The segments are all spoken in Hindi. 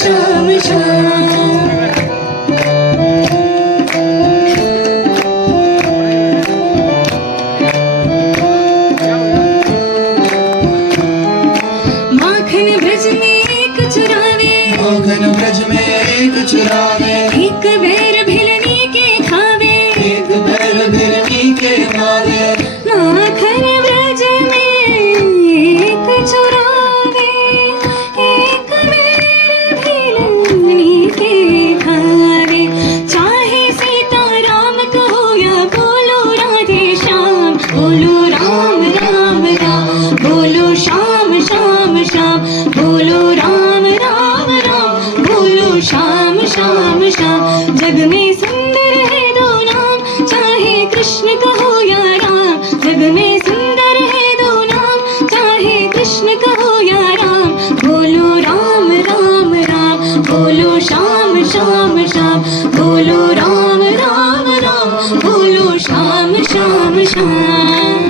श्याम श्याम माखन ब्रज में एक चुरावे माखन ब्रज में एक चुरावे एक बेर भिलनी के खावे एक बैल भिलनी के खावे माखन ब्रज में एक चुरावे एक बेर भिलनी के खावे चाहे सीता राम कहो या बोलो राधे श्याम बोलो राम राम राम बोलो श्याम श्याम श्याम बोलो राम राम राम बोलो श्याम श्याम श्याम जग में सुंदर है दो नाम चाहे कृष्ण कहो या राम जग में सुंदर है दो नाम चाहे कृष्ण कहो या राम बोलो राम राम राम बोलो श्याम श्याम श्याम बोलो राम राम राम बोलो श्याम श्याम श्याम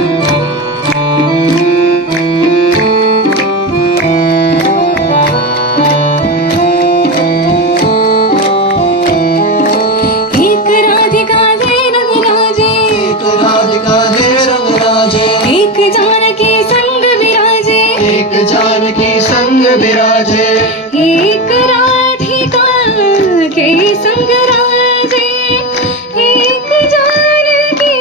एक राधिका दे रंगराजे एक राधिका दे रंगराजे एक जानकी संग विराजे एक जानकी संग विराजे एक राधिका के संग राजे एक जानकी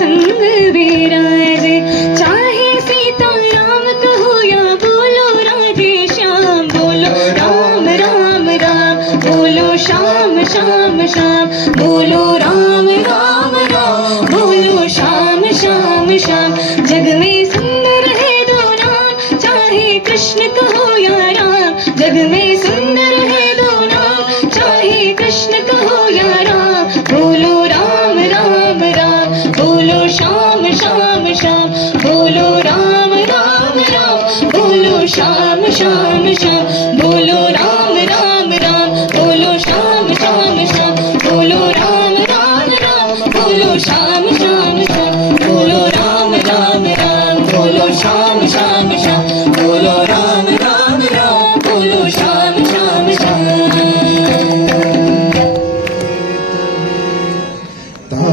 संग विराजे चाहे सीता राम कहो या बोलो राधे श्याम बोलो राम राम राम बोलो श्याम श्याम श्याम बोलो राम राम राम बोलो श्याम श्याम श्याम जग में सुंदर है दो नाम चाहे कृष्ण कहो या राम जग में सुंदर है दो नाम चाहे कृष्ण कहो या राम बोलो राम राम राम बोलो श्याम श्याम श्याम बोलो राम राम राम बोलो श्याम श्याम श्याम बोलो राम राम राम बोलो श्याम श्याम श्याम बोलो राम राम राम बोलो श्याम श्याम श्याम बोलो राम राम राम बोलो श्याम श्याम श्याम बोलो राम राम राम बोलो श्याम श्याम श्याम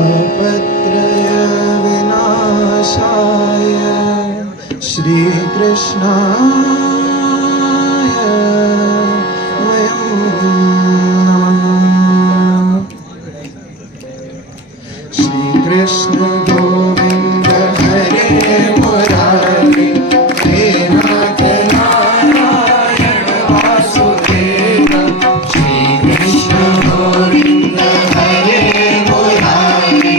तापत्रय विनाशाय श्रीकृष्णाय वयं नमः श्रीकृष्ण गोविंद हरे मुरारी हे नाथ नारायण वासुदेव श्रीकृष्ण गोविंद हरे मुरारी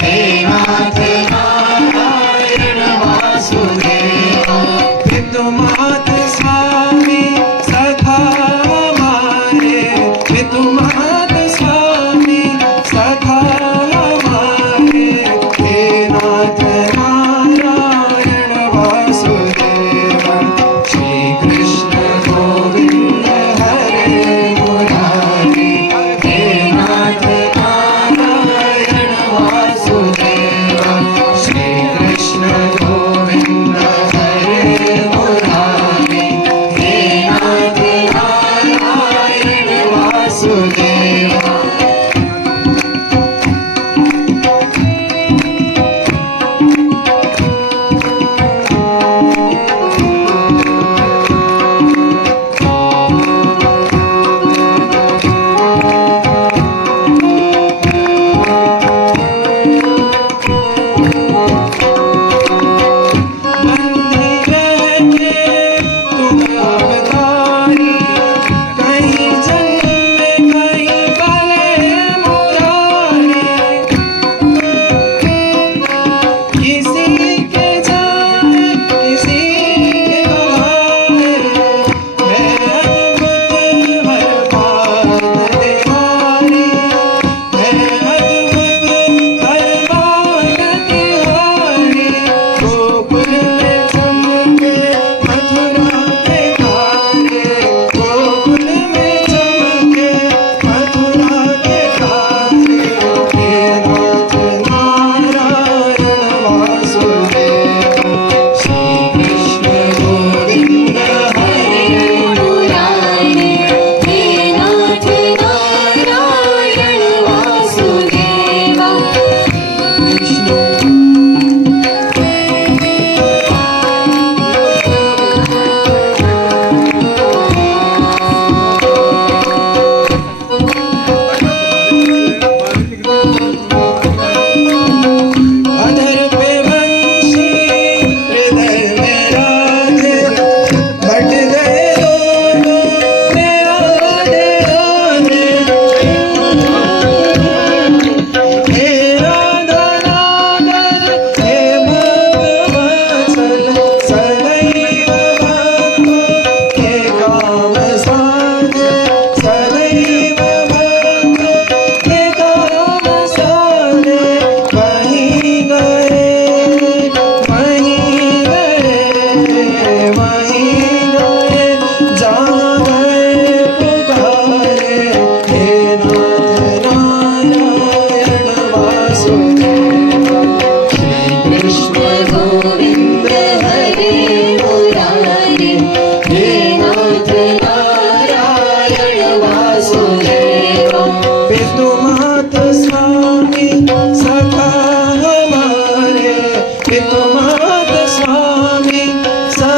हे नाथ नारायण वासुदेव पितुमात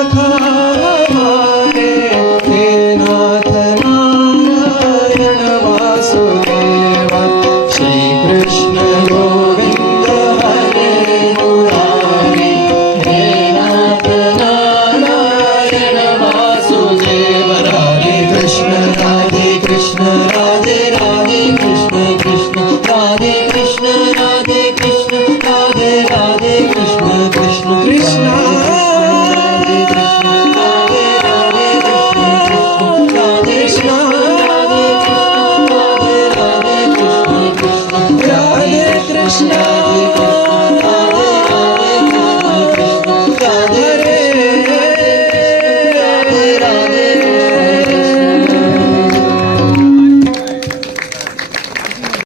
सखा